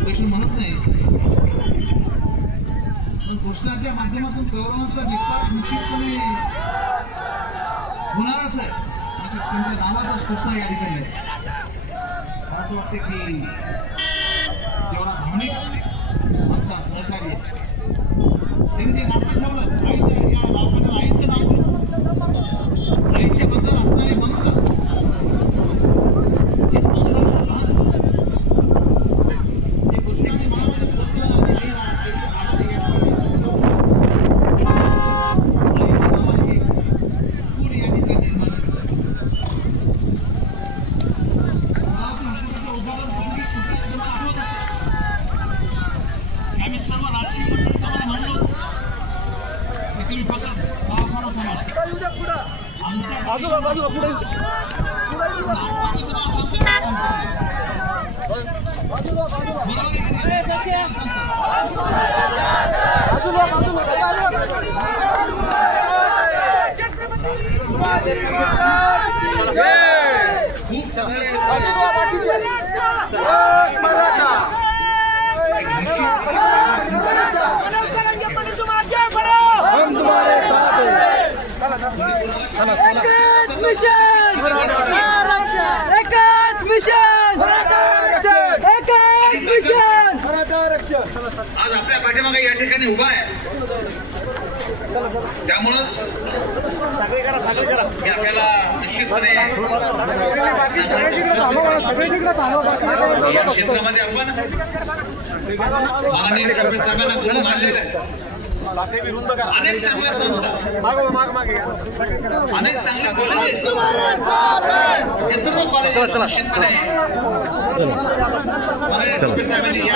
उपोषण म्हणत नाही, पण घोषणाच्या माध्यमातून गव्हर्नरचा निकाल निश्चितपणे होणारच आहे. त्यांच्या नावातच घोषणा या ठिकाणी असं वाटतं की जेवढा भावनिक आमचा सहकार्य त्यांनी जे नातं ठेवलं आईचं, या नावाला आईचं नाव, आईच्या बद्दल असणारे ममता, हे संस्काराचं भान, हे गोष्टींनी मनामध्ये पोचलं आणि हे आईच्या नावाची स्फूर या ठिकाणी निर्माण केलं. उदाहरण कसं की कुठे तुम्हाला आठवत असेल, आम्ही सर्व राजकीय मंडळी आम्हाला म्हणलो की तुम्ही फक्त दवाखाना सांभाळा, आमच्या बाजूला पुढे आज आपल्या पाठीमागे या ठिकाणी उभा आहे. त्यामुळंच मी आपल्याला निश्चितपणे या क्षेत्रामध्ये आपण माननीय फडणवीस साहेबांना गुरु मानलेलं आहे. अनेक चांगल्या संस्था, अनेक चांगले कॉलेजेस, हे सर्व कॉलेजेस निश्चितपणे माननीय फडणवीस साहेबांनी या